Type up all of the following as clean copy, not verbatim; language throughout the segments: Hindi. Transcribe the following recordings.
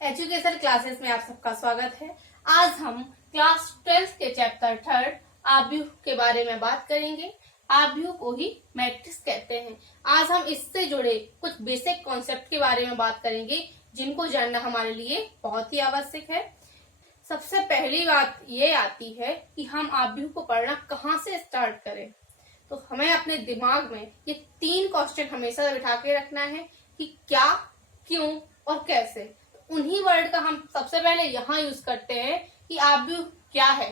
एजुकेशन क्लासेस में आप सबका स्वागत है। आज हम क्लास 12 के चैप्टर 3 आव्यूह के बारे में बात करेंगे। आव्यूह को ही मैट्रिक्स कहते हैं। आज हम इससे जुड़े कुछ बेसिक कॉन्सेप्ट के बारे में बात करेंगे जिनको जानना हमारे लिए बहुत ही आवश्यक है। सबसे पहली बात ये आती है कि हम आव्यूह को पढ़ना कहाँ से स्टार्ट करें। तो हमें अपने दिमाग में ये 3 क्वेश्चन हमेशा बिठा के रखना है कि क्या, क्यों और कैसे। तो उन्हीं वर्ड का हम सबसे पहले यहाँ यूज करते हैं कि आव्यूह क्या है,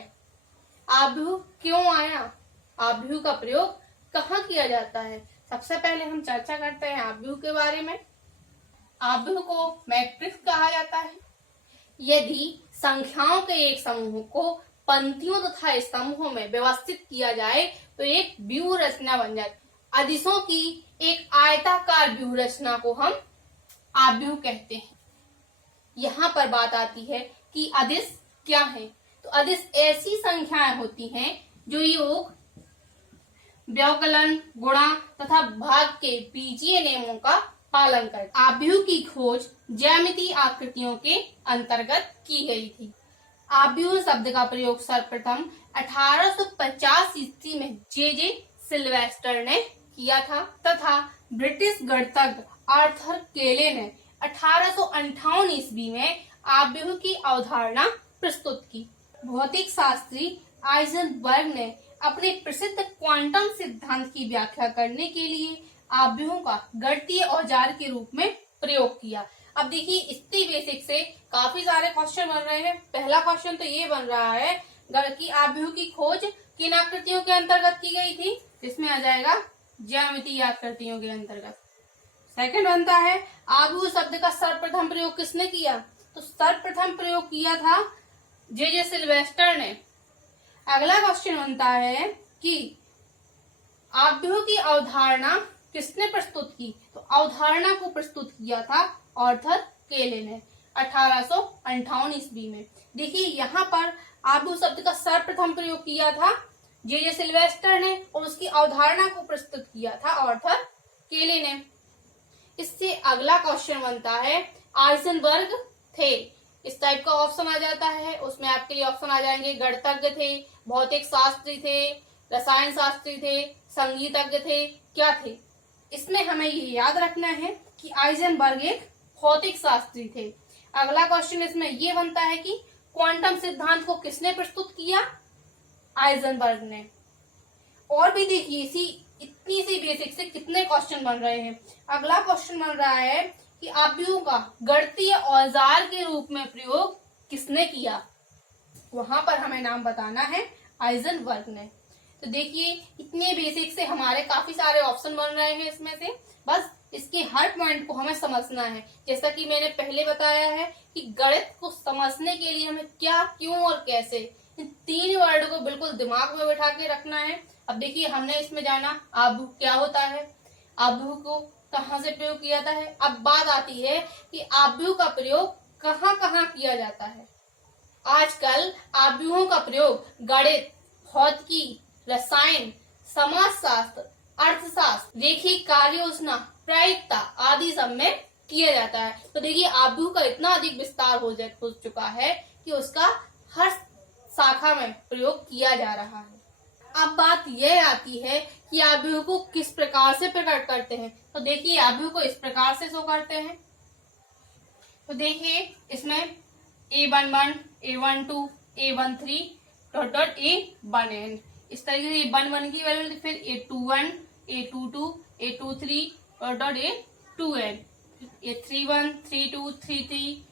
आव्यूह क्यों आया, आव्यूह का प्रयोग कहाँ किया जाता है। सबसे पहले हम चर्चा करते हैं आव्यूह के बारे में। आव्यूह को मैट्रिक्स कहा जाता है यदि संख्याओं के एक समूह को पंक्तियों तथा स्तंभों में व्यवस्थित किया जाए तो एक व्यूह रचना बन जाती है। अदिशों की एक आयताकार व्यूह रचना को हम आव्यूह कहते हैं। यहाँ पर बात आती है कि अदिश क्या है। तो अदिश ऐसी संख्याएं होती हैं जो योग, व्यवकलन, गुणा तथा भाग के बीजीय नियमों का पालन कर। आव्यूह की खोज ज्यामितीय आकृतियों के अंतर्गत की गई थी। आव्यूह शब्द का प्रयोग सर्वप्रथम 1850 ईस्वी में जे सिल्वेस्टर ने किया था तथा ब्रिटिश गणितज्ञ आर्थर केले ने 1858 ईस्वी में आव्यूह की अवधारणा प्रस्तुत की। भौतिक शास्त्री आइजनबर्ग ने अपने प्रसिद्ध क्वांटम सिद्धांत की व्याख्या करने के लिए आव्यूहों का गणितीय औजार के रूप में प्रयोग किया। अब देखिए, इतनी बेसिक से काफी सारे क्वेश्चन बन रहे हैं। पहला क्वेश्चन तो ये बन रहा है कि आव्यूह की खोज किन आकृतियों के अंतर्गत की गई थी, जिसमें आ जाएगा ज्यामितीय आकृतियों के अंतर्गत। सेकंड बनता है आव्यूह शब्द का सर्वप्रथम प्रयोग किसने किया। तो सर्वप्रथम प्रयोग किया था जे सिल्वेस्टर ने। अगला क्वेश्चन बनता है कि आव्यूह की अवधारणा किसने प्रस्तुत की। तो अवधारणा को प्रस्तुत किया था आर्थर केले ने 1858 ईस्वी में। देखिए, यहाँ पर आव्यूह शब्द का सर्वप्रथम प्रयोग किया था जे सिल्वेस्टर ने और उसकी अवधारणा को प्रस्तुत किया था आर्थर केले ने। इससे अगला क्वेश्चन बनता है आइजनबर्ग थे। इस टाइप का ऑप्शन आ जाता है। उसमें आपके लिए ऑप्शन आ जाएंगे गणितज्ञ थे, भौतिक शास्त्री थे, रसायन शास्त्री थे, संगीतज्ञ थे, क्या थे। इसमें हमें ये याद रखना है कि आइजनबर्ग एक भौतिक शास्त्री थे। अगला क्वेश्चन इसमें ये बनता है कि क्वांटम सिद्धांत को किसने प्रस्तुत किया। आइजनबर्ग ने। और भी देखिए, इतनी सी बेसिक से कितने क्वेश्चन बन रहे हैं। अगला क्वेश्चन बन रहा है कि आव्यूह का गणितीय औजार के रूप में प्रयोग किसने किया। वहां पर हमें नाम बताना है आइजनबर्ग ने। तो देखिए, इतने बेसिक से हमारे काफी सारे ऑप्शन बन रहे हैं। इसमें से बस इसके हर पॉइंट को हमें समझना है। जैसा कि मैंने पहले बताया है कि गणित को समझने के लिए हमें क्या, क्यों और कैसे, इन 3 वर्ड को बिल्कुल दिमाग में बैठा के रखना है। अब देखिए, हमने इसमें जाना आव्यूह क्या होता है, आव्यूह को कहाँ से प्रयोग किया जाता है। अब बात आती है कि आव्यूह का प्रयोग कहाँ कहाँ किया जाता है। आजकल आव्यूहों का प्रयोग गणित, भौतिकी, रसायन, समाजशास्त्र, अर्थशास्त्र, रेखिक कार्य योजना, प्रायिकता आदि सब में किया जाता है। तो देखिए, आव्यूह का इतना अधिक विस्तार हो चुका है कि उसका हर शाखा में प्रयोग किया जा रहा है। अब बात यह आती है कि आव्यूह को किस प्रकार से प्रकट करते हैं। तो देखिए, आव्यूह को इस प्रकार से शो करते हैं। तो देखिए, इसमें A11, A12, A13 dot A1n, इस तरीके से A11 की वैल्यू, फिर A21, A22, A23 dot A2n, A31, 32, 33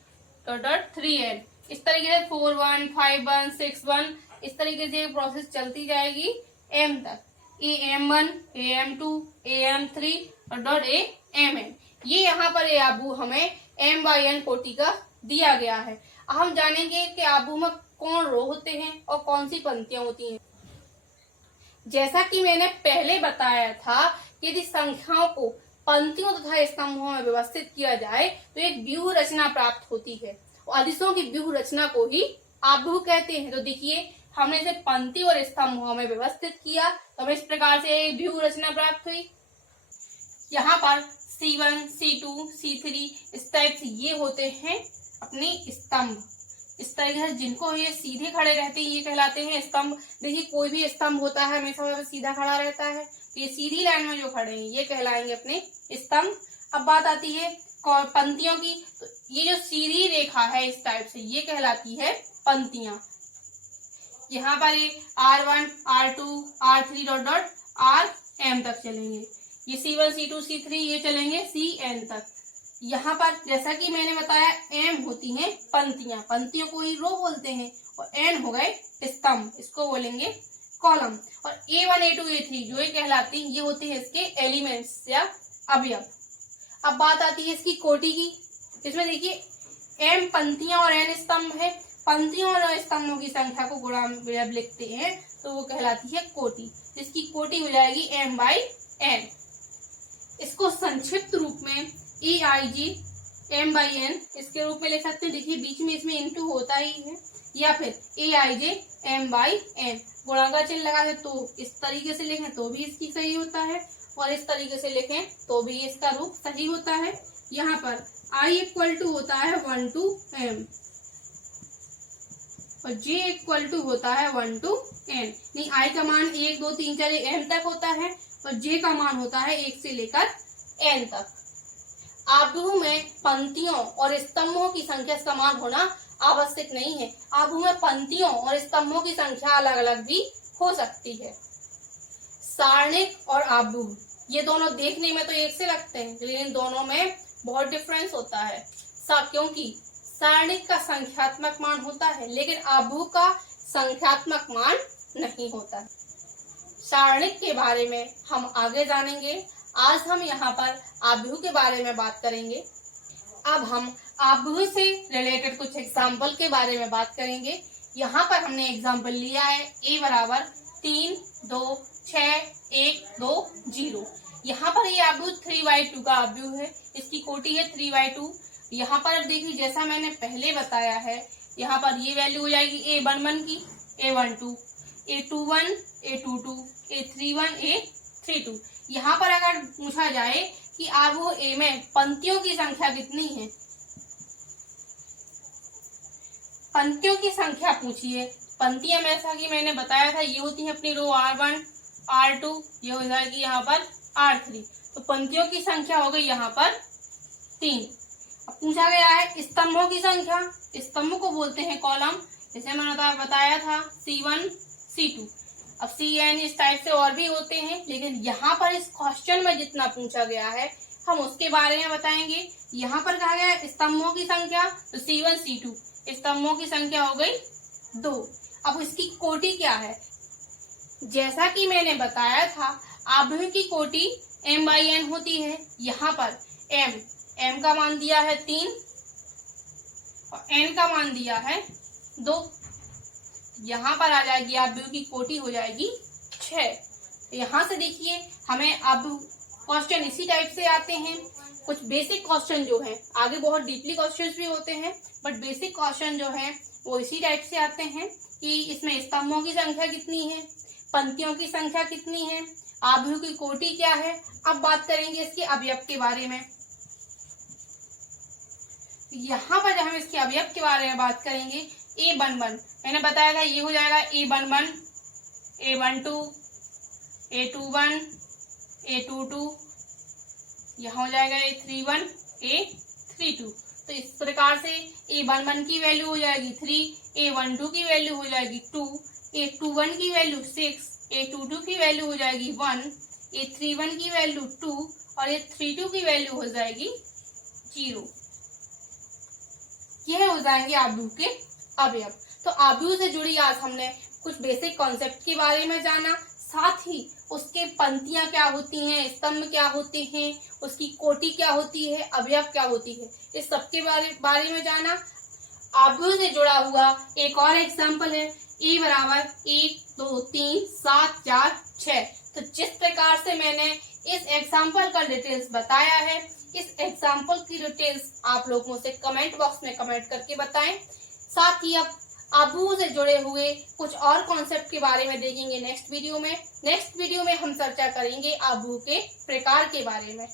dot 3n, इस तरीके से 41, 51, 61, इस तरीके से प्रोसेस चलती जाएगी m तक। AM1, AM2, AM3 dot AM ये यहाँ पर आव्यूह हमें m/n कोटि का दिया गया है। अब हम जानेंगे कि आव्यूह में कौन रो होते हैं और कौन सी पंक्तियां होती हैं। जैसा कि मैंने पहले बताया था, यदि संख्याओं को पंक्तियों तथा स्तंभों में व्यवस्थित किया जाए तो एक व्यूह रचना प्राप्त होती है और अदिशों की व्यूह रचना को ही आव्यूह कहते हैं। तो देखिए, हमने इसे पंक्ति और स्तंभों में व्यवस्थित किया तो हमें इस प्रकार से व्यूह रचना प्राप्त हुई। यहाँ पर C1, C2, C3 इस टाइप से ये होते हैं अपने स्तंभ। इस तरीके से जिनको ये सीधे खड़े रहते हैं ये कहलाते हैं स्तंभ। देखिए कोई भी स्तंभ होता है हमेशा सीधा खड़ा रहता है, तो ये सीधी लाइन में जो खड़े हैं ये कहलाएंगे अपने स्तंभ। अब बात आती है पंक्तियों की, तो ये जो सीधी रेखा है इस टाइप से ये कहलाती है पंक्तियां। यहाँ पर ये R1, R2, R3 dot dot Rm तक चलेंगे। ये C1, C2, C3 ये चलेंगे Cn तक। यहाँ पर जैसा कि मैंने बताया m होती हैं पंक्तियां, पंक्तियों को ही रो बोलते हैं, और n हो गए स्तंभ, इसको बोलेंगे कॉलम। और A1, A2, A3 जो ये कहलाती हैं ये होती है इसके एलिमेंट्स या अवयव। अब बात आती है इसकी कोटि की। इसमें देखिए m पंक्तियां और n स्तंभ है। पंक्तियों और स्तंभों की संख्या को गुणा जब लिखते हैं तो वो कहलाती है कोटि, जिसकी कोटि हो जाएगी m/n। इसको संक्षिप्त रूप में EIG m/n इसके रूप में लिख सकते हैं। देखिए बीच में इसमें इंटू होता ही है, या फिर EIJ m/n। गुणा का चिन्ह लगा है तो इस तरीके से लिखें तो भी इसकी सही होता है, और इस तरीके से लिखें तो भी इसका रूप सही होता है। यहाँ पर I इक्वल टू होता है 1 to m और J इक्वल टू होता है 1 to n। नहीं, I का मान 1, 2, 3, 4 m तक होता है और J का मान होता है 1 से लेकर n तक। आव्यूह में पंक्तियों और स्तंभों की संख्या समान होना आवश्यक नहीं है। आव्यूह में पंक्तियों और स्तंभों की संख्या अलग अलग भी हो सकती है। सारणिक और आव्यूह ये दोनों देखने में तो एक से लगते हैं, लेकिन दोनों में बहुत डिफरेंस होता है। क्योंकि सारणिक का संख्यात्मक मान होता है लेकिन आव्यूह का संख्यात्मक मान नहीं होता। सारणिक के बारे में हम आगे जानेंगे। आज हम यहाँ पर आव्यूह के बारे में बात करेंगे। अब हम आव्यूह से रिलेटेड कुछ एग्जाम्पल के बारे में बात करेंगे। यहाँ पर हमने एग्जाम्पल लिया है A बराबर 3, 2, 6, 1, 2, 0। यहाँ पर ये आव्यूह 3/2 का आव्यूह है, इसकी कोटि है 3/2। यहाँ पर अब देखिए जैसा मैंने पहले बताया है, यहाँ पर ये वैल्यू हो जाएगी A11 की, A12, A21, A22, A31, A32। यहाँ पर अगर पूछा जाए कि आव्यूह A में पंक्तियों की संख्या कितनी है, पंक्तियों की संख्या पूछिए। पंक्तियां जैसा कि मैंने बताया था ये होती है अपनी रो R1, R2, ये हो जाएगी यहाँ पर R3। तो पंक्तियों की संख्या हो गई यहाँ पर 3। अब पूछा गया है स्तंभों की संख्या, स्तंभ को बोलते हैं कॉलम, जैसे मैंने बताया था C1, C2। अब Cn इस टाइप से और भी होते हैं, लेकिन यहाँ पर इस क्वेश्चन में जितना पूछा गया है हम उसके बारे में बताएंगे। यहाँ पर कहा गया है स्तंभों की संख्या, तो C1, C2 स्तंभों की संख्या हो गई 2। अब इसकी कोटि क्या है, जैसा कि मैंने बताया था आव्यूह की कोटि m/n होती है। यहाँ पर m का मान दिया है 3 और n का मान दिया है 2। यहाँ पर आ जाएगी आव्यूह की कोटि हो जाएगी 6। यहाँ से देखिए हमें अब क्वेश्चन इसी टाइप से आते हैं। कुछ बेसिक क्वेश्चन जो है, आगे बहुत डीपली क्वेश्चंस भी होते हैं, बट बेसिक क्वेश्चन जो है वो इसी टाइप से आते हैं कि इसमें स्तंभों की संख्या कितनी है, पंक्तियों की संख्या कितनी है, आव्यूह की कोटि क्या है। अब बात करेंगे इसके अवयव के बारे में। यहाँ पर जब हम इसके अवयव के बारे में बात करेंगे, A11 मैंने बताया था ये हो जाएगा A11, A12, A21, A22, यहाँ हो जाएगा A31, A32। तो इस प्रकार से A11 की वैल्यू हो जाएगी 3, A12 की वैल्यू हो जाएगी 2, A21 की वैल्यू 6, A22 की वैल्यू हो जाएगी 1, A31 की वैल्यू 2 और A32 की वैल्यू हो जाएगी 0। यह हो जाएंगे आव्यूह के अवयव। तो आव्यूह से जुड़ी आज हमने कुछ बेसिक कॉन्सेप्ट के बारे में जाना, साथ ही उसके पंक्तियां क्या होती हैं, स्तंभ क्या होते हैं, उसकी कोटि क्या होती है, अवयव क्या होती है, इस सब के बारे में जाना। आव्यूह से जुड़ा हुआ एक और एग्जाम्पल है A बराबर 1, 2, 3, 7, 4, 6। तो जिस प्रकार से मैंने इस एग्जाम्पल का डिटेल्स बताया है, इस एग्जाम्पल की डिटेल्स आप लोग मुझसे कमेंट बॉक्स में कमेंट करके बताएं। साथ ही अब आव्यूह से जुड़े हुए कुछ और कॉन्सेप्ट के बारे में देखेंगे नेक्स्ट वीडियो में। नेक्स्ट वीडियो में हम चर्चा करेंगे आव्यूह के प्रकार के बारे में।